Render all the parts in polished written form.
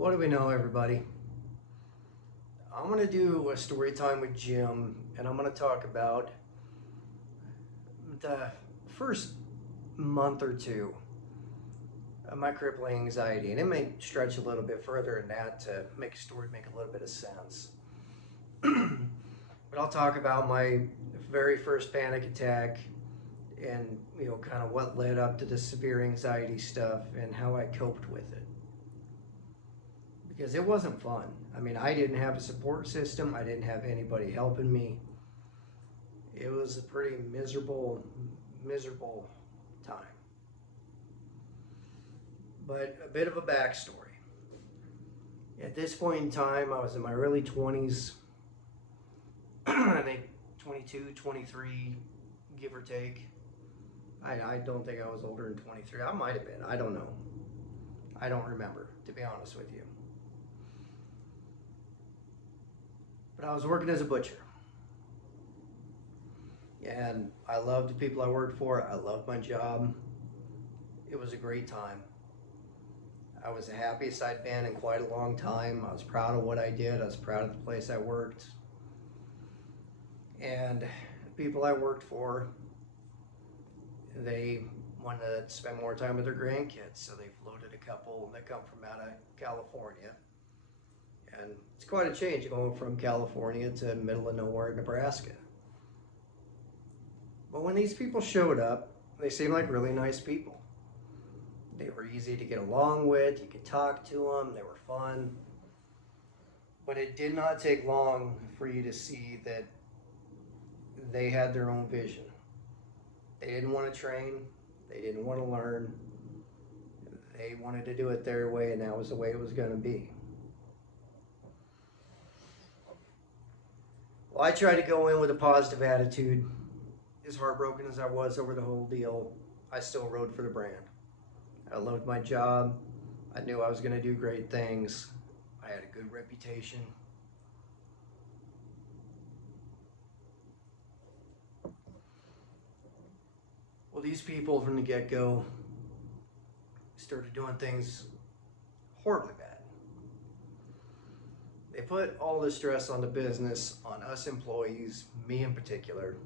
What do we know, everybody? I'm going to do a story time with Jim, and I'm going to talk about the first month or two of my crippling anxiety. And it may stretch a little bit further than that to make a story make a little bit of sense. But I'll talk about my very first panic attack and, kind of what led up to the severe anxiety stuff and how I coped with it. Because it wasn't fun. I mean, I didn't have a support system. I didn't have anybody helping me. It was a pretty miserable time. But a bit of a backstory. At this point in time, I was in my early 20s. I think 22, 23, give or take. I don't think I was older than 23. I might have been. I don't know. I don't remember, to be honest with you. But I was working as a butcher. And I loved the people I worked for. I loved my job. It was a great time. I was the happiest I'd been in quite a long time. I was proud of what I did. I was proud of the place I worked. And the people I worked for, they wanted to spend more time with their grandkids. So they floated a couple that come from out of California. And it's quite a change going from California to middle of nowhere, Nebraska. But when these people showed up, they seemed like really nice people. They were easy to get along with. You could talk to them. They were fun. But it did not take long for you to see that they had their own vision. They didn't want to train. They didn't want to learn. They wanted to do it their way, and that was the way it was going to be. Well, I tried to go in with a positive attitude. As heartbroken as I was over the whole deal, I still rode for the brand. I loved my job. I knew I was going to do great things. I had a good reputation. Well, these people from the get-go started doing things horribly bad. They put all the stress on the business, on us employees, me in particular,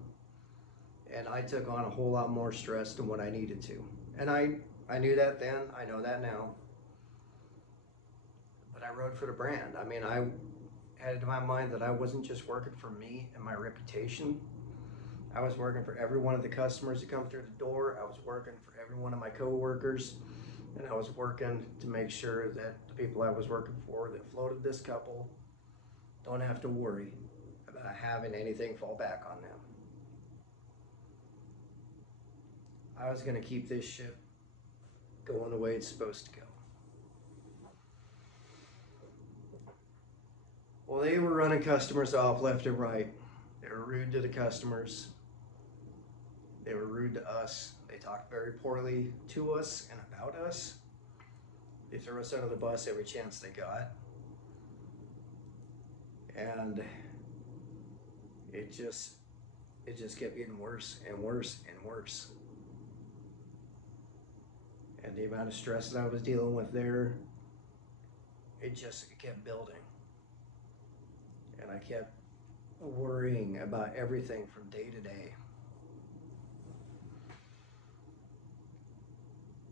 and I took on a whole lot more stress than what I needed to. And I knew that then, I know that now. But I rode for the brand. I mean, I had it in my mind that I wasn't just working for me and my reputation. I was working for every one of the customers that come through the door. I was working for every one of my coworkers. And I was working to make sure that the people I was working for that floated this couple don't have to worry about having anything fall back on them. I was going to keep this ship going the way it's supposed to go. Well, they were running customers off left and right. They were rude to the customers. They were rude to us. They talked very poorly to us and about us. They threw us under the bus every chance they got. And it just kept getting worse and worse and worse. And the amount of stress that I was dealing with there, it kept building. And I kept worrying about everything from day to day.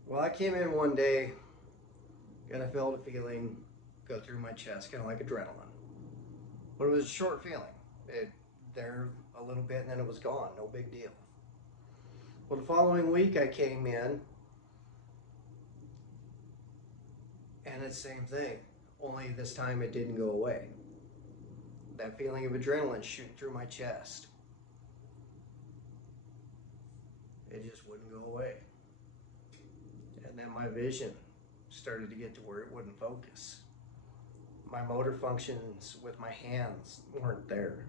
Well, I came in one day and I felt a feeling go through my chest, kind of like adrenaline. But it was a short feeling. There a little bit and then it was gone, no big deal. Well, the following week I came in and it's the same thing, only this time it didn't go away. That feeling of adrenaline shooting through my chest. It just wouldn't go away. And then my vision started to get to where it wouldn't focus. My motor functions with my hands weren't there.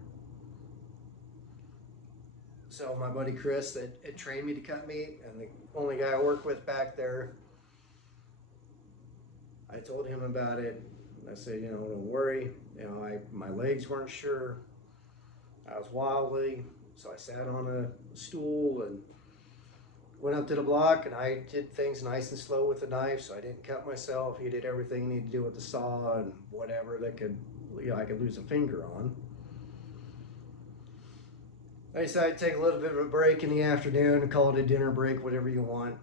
So my buddy Chris that had trained me to cut meat, and the only guy I worked with back there, I told him about it. I said, don't worry. My legs weren't sure. I was wobbly, so I sat on a stool and went up to the block, and I did things nice and slow with the knife, so I didn't cut myself. He did everything he needed to do with the saw and whatever that could, I could lose a finger on. I decided to take a little bit of a break in the afternoon and call it a dinner break, whatever you want.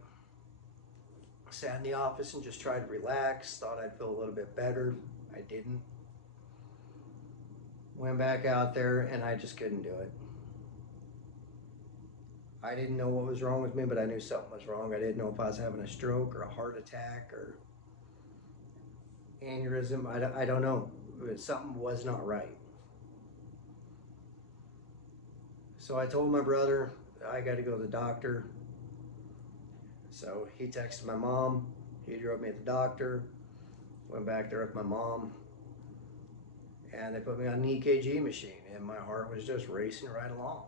Sat in the office and just tried to relax. Thought I'd feel a little bit better. I didn't. Went back out there and I just couldn't do it. I didn't know what was wrong with me, but I knew something was wrong. I didn't know if I was having a stroke or a heart attack or aneurysm. I don't know. Something was not right. So I told my brother, I got to go to the doctor. So he texted my mom. He drove me to the doctor. Went back there with my mom. And they put me on an EKG machine. And my heart was just racing right along.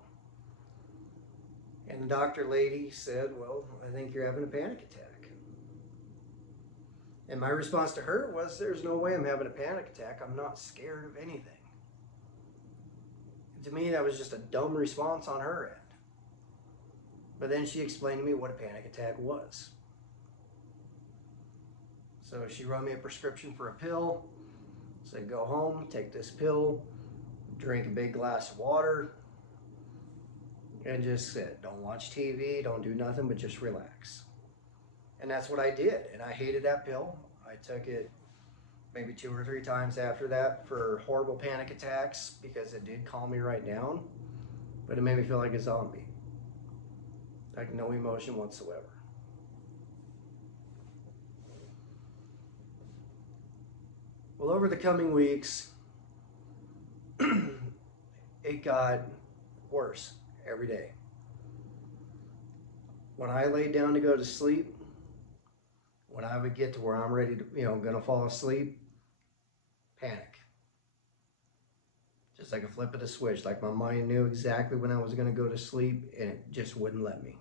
And the doctor lady said, well, I think you're having a panic attack. And my response to her was, there's no way I'm having a panic attack. I'm not scared of anything. To me, that was just a dumb response on her end. But then she explained to me what a panic attack was. So she wrote me a prescription for a pill. Said, go home, take this pill, drink a big glass of water, and just sit. Don't watch TV, don't do nothing, but just relax. And that's what I did. And I hated that pill. I took it maybe 2 or 3 times after that for horrible panic attacks because it did calm me right down, but it made me feel like a zombie. Like no emotion whatsoever. Well, over the coming weeks, it got worse every day. When I laid down to go to sleep, when I would get to where I'm ready to, gonna fall asleep, panic. Just like a flip of the switch, like my mind knew exactly when I was gonna go to sleep and it just wouldn't let me.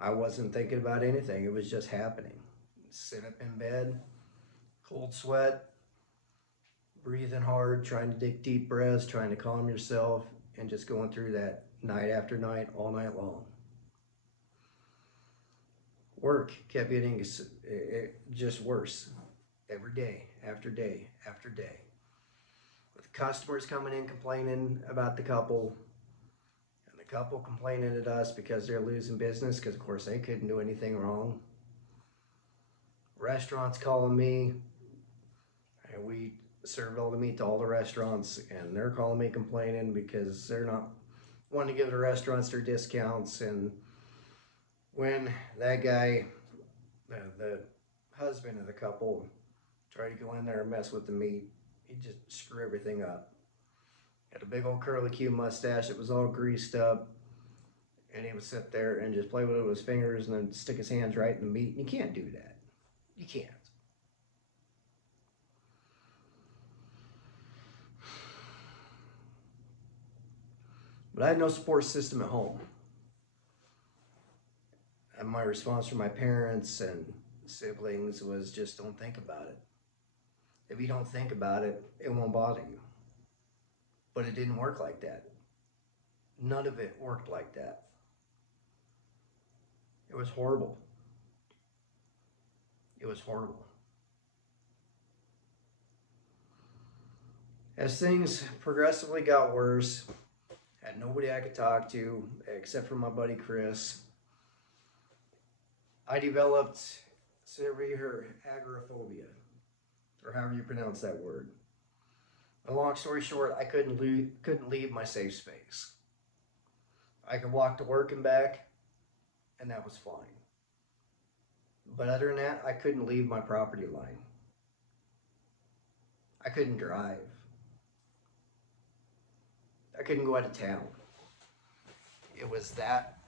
I wasn't thinking about anything, it was just happening. Sit up in bed, cold sweat, breathing hard, trying to take deep breaths, trying to calm yourself, and just going through that night after night, all night long. Work kept getting just worse every day after day after day. With customers coming in complaining about the couple, and the couple complaining at us because they're losing business because, of course, they couldn't do anything wrong. Restaurants calling me, and we served all the meat to all the restaurants, and they're calling me complaining because they're not wanting to give the restaurants their discounts. And when that guy, the husband of the couple, tried to go in there and mess with the meat, he just screwed everything up. Had a big old curly Q mustache. It was all greased up, and he would sit there and just play with it with his fingers and then stick his hands right in the meat. And you can't do that. You can't. But I had no support system at home. And my response from my parents and siblings was just don't think about it. If you don't think about it, it won't bother you. But it didn't work like that. None of it worked like that. It was horrible. It was horrible. As things progressively got worse, had nobody I could talk to except for my buddy Chris, I developed severe agoraphobia, or however you pronounce that word. A long story short, I couldn't leave my safe space. I could walk to work and back, and that was fine. But other than that, I couldn't leave my property line. I couldn't drive. I couldn't go out of town. It was that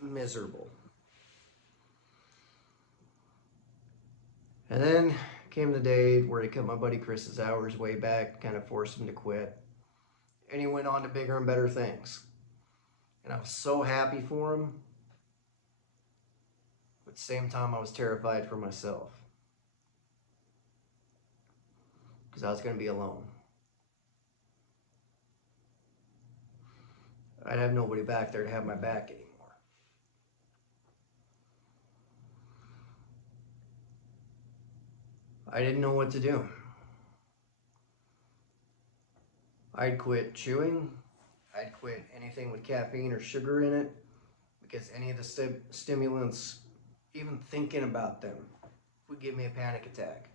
miserable. And then came the day where he cut my buddy Chris's hours way back, kind of forced him to quit. And he went on to bigger and better things. And I was so happy for him. But at the same time, I was terrified for myself. Because I was going to be alone. I'd have nobody back there to have my back anymore. I didn't know what to do. I'd quit chewing. I'd quit anything with caffeine or sugar in it, because any of the stimulants, even thinking about them, would give me a panic attack.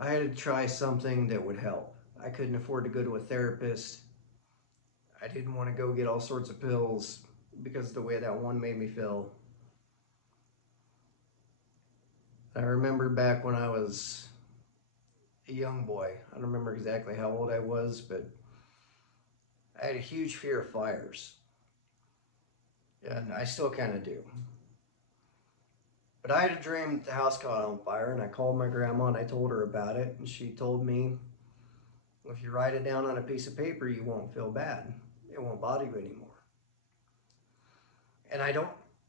I had to try something that would help. I couldn't afford to go to a therapist. I didn't want to go get all sorts of pills because of the way that one made me feel. I remember back when I was a young boy. I don't remember exactly how old I was, but I had a huge fear of fires. And I still kind of do. But I had a dream that the house caught on fire, and I called my grandma and I told her about it. And she told me, well, if you write it down on a piece of paper, you won't feel bad. It won't bother you anymore. And I don't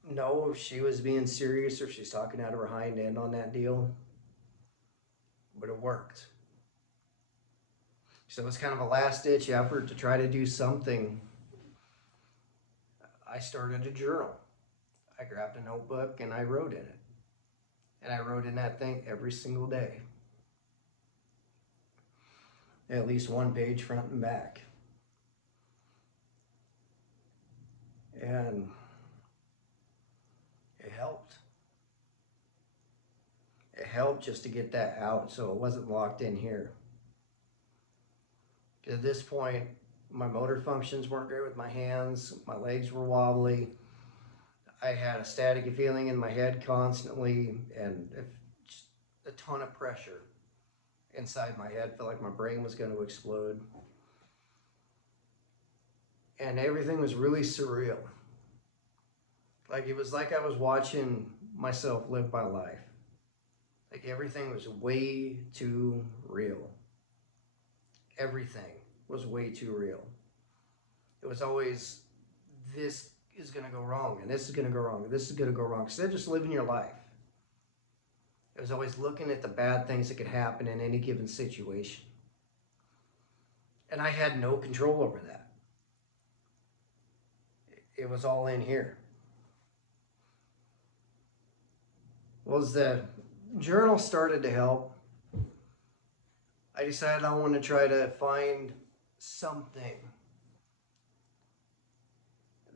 know if she was being serious or if she's talking out of her hind end on that deal, but it worked. So it was kind of a last-ditch effort to try to do something. I started a journal. I grabbed a notebook and I wrote in it. And I wrote in that thing every single day. At least one page front and back. And it helped. It helped just to get that out so it wasn't locked in here. At this point, my motor functions weren't great with my hands. My legs were wobbly. I had a static feeling in my head constantly, and just a ton of pressure inside my head. Felt like my brain was going to explode. And everything was really surreal. Like, it was like I was watching myself live my life. Like, everything was way too real. Everything was way too real. It was always, this is going to go wrong, and this is going to go wrong, and this is going to go wrong. Instead of just living your life, it was always looking at the bad things that could happen in any given situation. And I had no control over that. It was all in here. Well, as the journal started to help, I decided I wanted to try to find something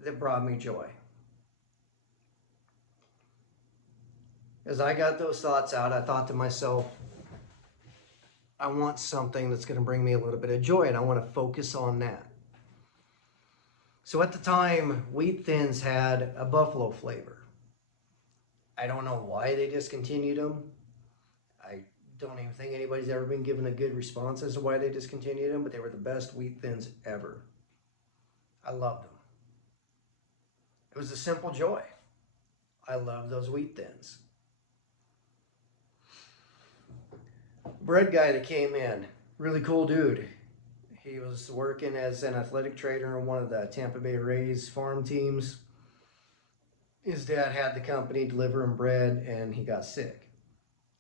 that brought me joy. As I got those thoughts out, I thought to myself, I want something that's going to bring me a little bit of joy, and I want to focus on that. So at the time, Wheat Thins had a buffalo flavor. I don't know why they discontinued them. I don't even think anybody's ever been given a good response as to why they discontinued them, but they were the best Wheat Thins ever. I loved them. It was a simple joy. I love those Wheat Thins. Bread guy that came in, really cool dude. He was working as an athletic trainer on one of the Tampa Bay Rays farm teams. His dad had the company deliver him bread, and he got sick.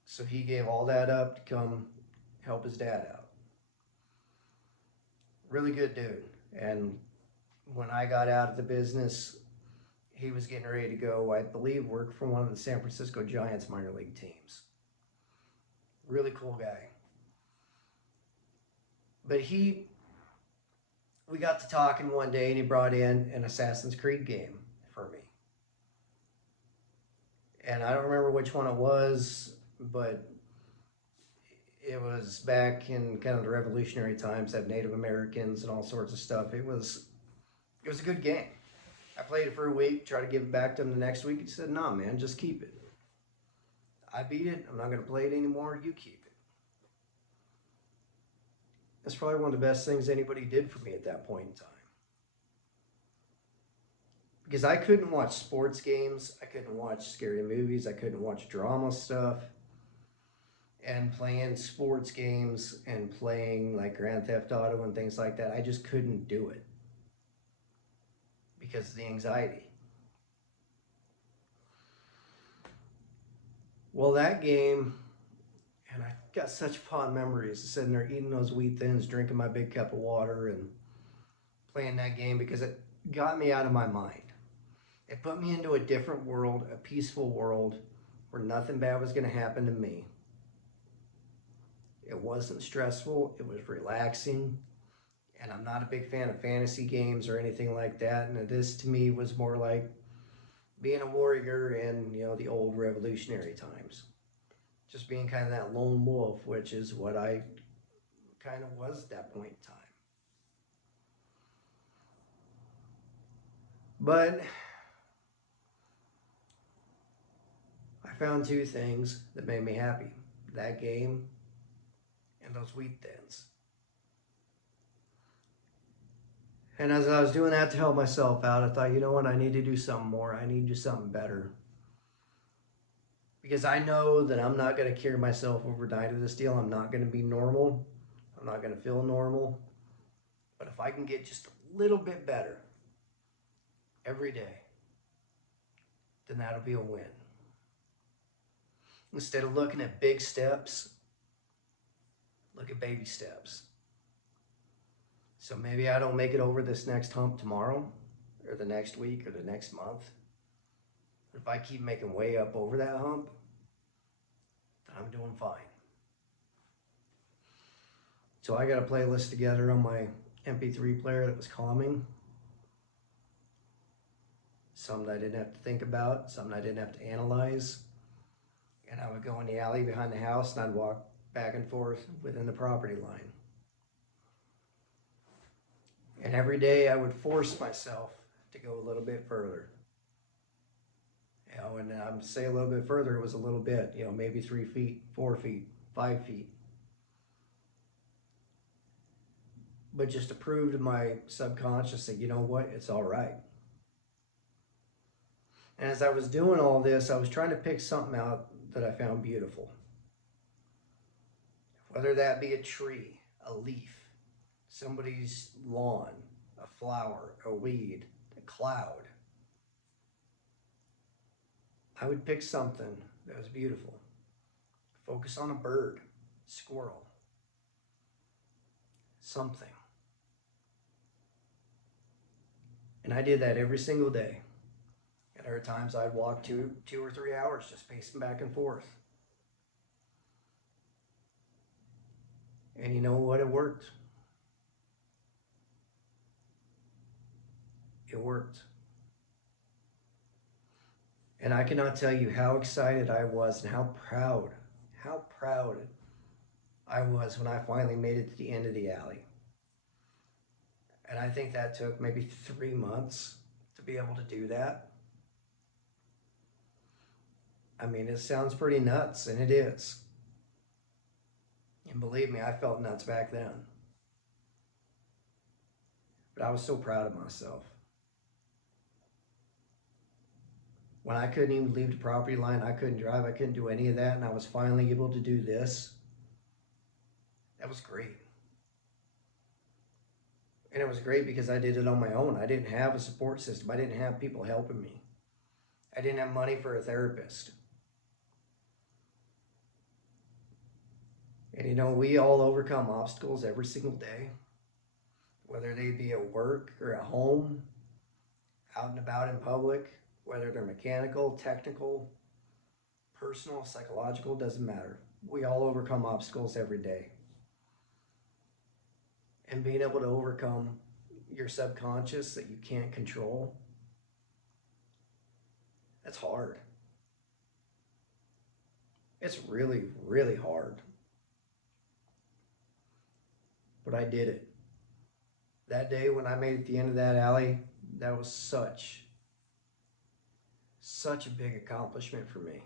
So he gave all that up to come help his dad out. Really good dude. And when I got out of the business, he was getting ready to go, I believe, work for one of the San Francisco Giants minor league teams. Really cool guy. But we got to talking one day, and he brought in an Assassin's Creed game for me. And I don't remember which one it was, but it was back in kind of the revolutionary times, had Native Americans and all sorts of stuff. It was a good game. I played it for a week, tried to give it back to him the next week. He said, "Nah, man, just keep it. I beat it. I'm not going to play it anymore. You keep it." That's probably one of the best things anybody did for me at that point in time. Because I couldn't watch sports games. I couldn't watch scary movies. I couldn't watch drama stuff. And playing sports games and playing like Grand Theft Auto and things like that, I just couldn't do it. Because of the anxiety. Well, that game, and I got such fond memories of sitting there eating those wheat thins, drinking my big cup of water, and playing that game because it got me out of my mind. It put me into a different world, a peaceful world where nothing bad was going to happen to me. It wasn't stressful, it was relaxing, and I'm not a big fan of fantasy games or anything like that, and this to me was more like being a warrior in, the old revolutionary times. Just being kind of that lone wolf, which is what I kind of was at that point in time. But I found two things that made me happy. That game and those wheat thins. And as I was doing that to help myself out, I thought, you know what, I need to do something more. I need to do something better. Because I know that I'm not going to carry myself overnight with this deal. I'm not going to be normal. I'm not going to feel normal. But if I can get just a little bit better every day, then that'll be a win. Instead of looking at big steps, look at baby steps. So maybe I don't make it over this next hump tomorrow, or the next week, or the next month. But if I keep making way up over that hump, then I'm doing fine. So I got a playlist together on my MP3 player that was calming. Something I didn't have to think about, something I didn't have to analyze. And I would go in the alley behind the house and I'd walk back and forth within the property line. And every day I would force myself to go a little bit further. And I would say a little bit further, it was a little bit, maybe 3 feet, 4 feet, 5 feet. But just to prove to my subconscious that, you know what, it's all right. And as I was doing all this, I was trying to pick something out that I found beautiful. Whether that be a tree, a leaf, somebody's lawn, a flower, a weed, a cloud. I would pick something that was beautiful. Focus on a bird, squirrel, something. And I did that every single day. And there were times I'd walk 2 or 3 hours just pacing back and forth. And you know what? It worked. It worked. And I cannot tell you how excited I was and how proud I was when I finally made it to the end of the alley. And I think that took maybe 3 months to be able to do that. I mean, it sounds pretty nuts, and it is. And believe me, I felt nuts back then. But I was so proud of myself. When I couldn't even leave the property line, I couldn't drive, I couldn't do any of that, and I was finally able to do this. That was great. And it was great because I did it on my own. I didn't have a support system. I didn't have people helping me. I didn't have money for a therapist. And we all overcome obstacles every single day, whether they be at work or at home, out and about in public, whether they're mechanical, technical, personal, psychological, doesn't matter. We all overcome obstacles every day. And being able to overcome your subconscious that you can't control, that's hard. It's really, really hard. But I did it. That day when I made it to the end of that alley, that was such a big accomplishment for me.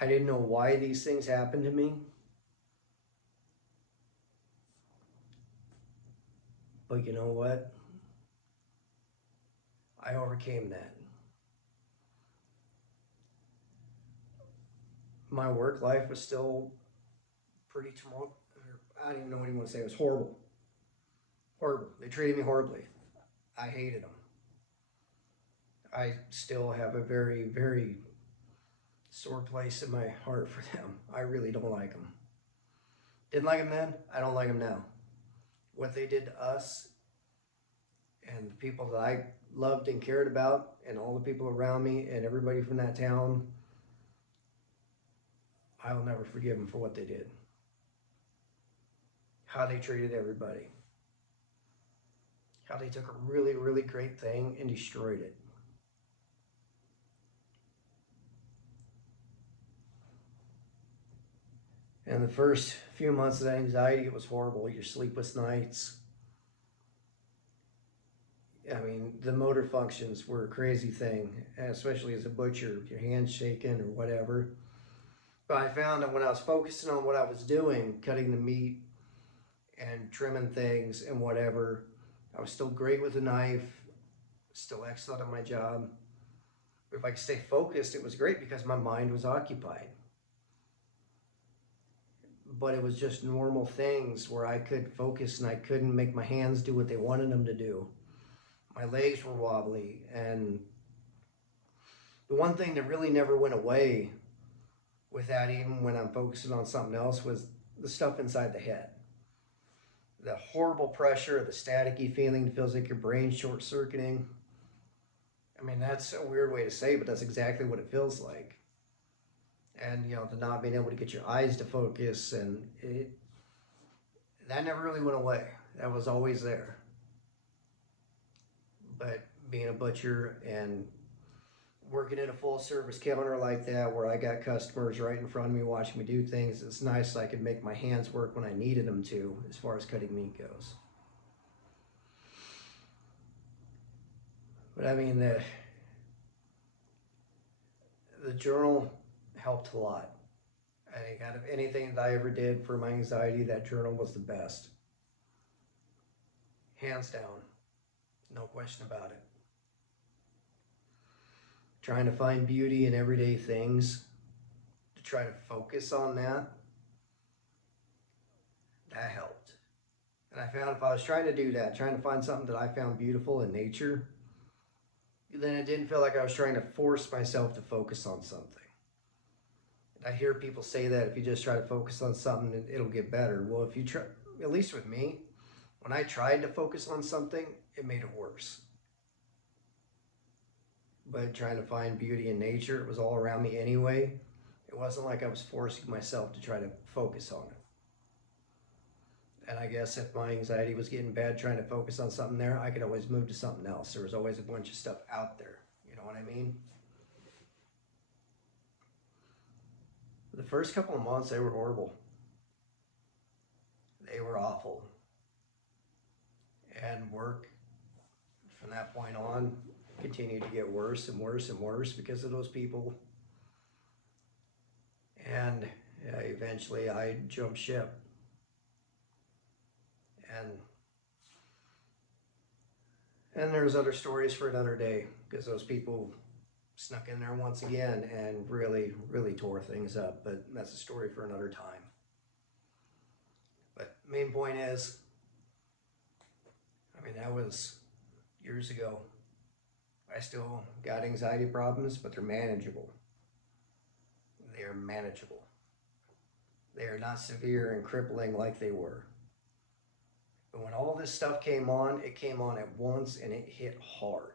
I didn't know why these things happened to me. But you know what? I overcame that. My work life was still pretty tumultuous. I don't even know what you want to say. It was horrible. Horrible. They treated me horribly. I hated them. I still have a very, very sore place in my heart for them. I really don't like them. Didn't like them then. I don't like them now. What they did to us and the people that I loved and cared about and all the people around me and everybody from that town, I will never forgive them for what they did. How they treated everybody. How they took a really, really great thing and destroyed it. And the first few months of that anxiety, it was horrible. Your sleepless nights. I mean, the motor functions were a crazy thing, especially as a butcher, your hands shaking or whatever. But I found that when I was focusing on what I was doing, cutting the meat and trimming things and whatever, I was still great with a knife, still excellent at my job. But if I could stay focused, it was great because my mind was occupied. But it was just normal things where I could focus and I couldn't make my hands do what they wanted them to do. My legs were wobbly, and the one thing that really never went away with that, even when I'm focusing on something else, was the stuff inside the head. The horrible pressure, the staticky feeling, it feels like your brain's short-circuiting. I mean, that's a weird way to say it, but that's exactly what it feels like. And, you know, the not being able to get your eyes to focus, and that never really went away. That was always there. But being a butcher and working in a full service counter like that, where I got customers right in front of me watching me do things, it's nice I could make my hands work when I needed them to, as far as cutting meat goes. But I mean, the journal helped a lot. I think out of anything that I ever did for my anxiety, that journal was the best. Hands down. No question about it. Trying to find beauty in everyday things, to try to focus on that helped. And I found if I was trying to do that, trying to find something that I found beautiful in nature, then it didn't feel like I was trying to force myself to focus on something. And I hear people say that if you just try to focus on something, it'll get better. Well, if you try, at least with me, when I tried to focus on something, it made it worse. But trying to find beauty in nature, it was all around me anyway. It wasn't like I was forcing myself to try to focus on it. And I guess if my anxiety was getting bad trying to focus on something there, I could always move to something else. There was always a bunch of stuff out there. You know what I mean? The first couple of months, they were horrible. They were awful. And work, from that point on, continued to get worse and worse and worse because of those people. And eventually I jumped ship. And there's other stories for another day, because those people snuck in there once again and really, really tore things up. But that's a story for another time. But main point is, I mean, that was years ago. I still got anxiety problems, but they're manageable. They are manageable. They are not severe and crippling like they were. But when all this stuff came on, it came on at once and it hit hard.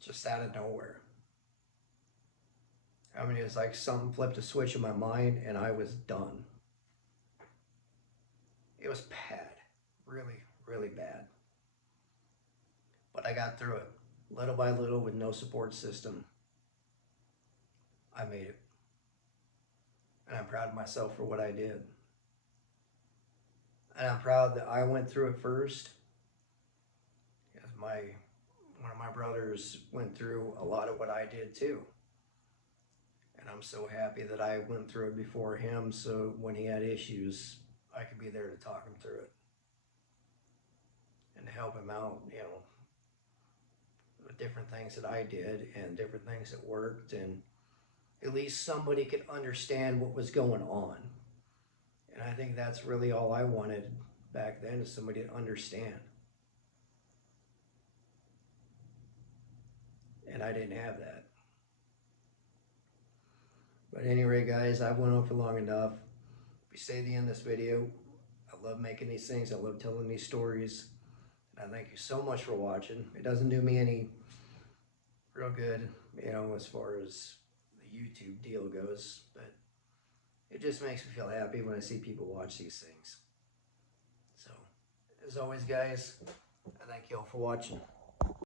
Just out of nowhere. I mean, it was like something flipped a switch in my mind and I was done. It was bad. Really, really bad. But I got through it, little by little, with no support system. I made it. And I'm proud of myself for what I did. And I'm proud that I went through it first. Because one of my brothers went through a lot of what I did too. And I'm so happy that I went through it before him, so when he had issues, I could be there to talk him through it. And to help him out, you know, with different things that I did and different things that worked, and at least somebody could understand what was going on. And I think that's really all I wanted back then, is somebody to understand. And I didn't have that. But at any rate, guys, I've went on for long enough. If you stay to the end of this video, I love making these things. I love telling these stories. And I thank you so much for watching. It doesn't do me any real good, you know, as far as the YouTube deal goes, but it just makes me feel happy when I see people watch these things. So, as always, guys, I thank you all for watching.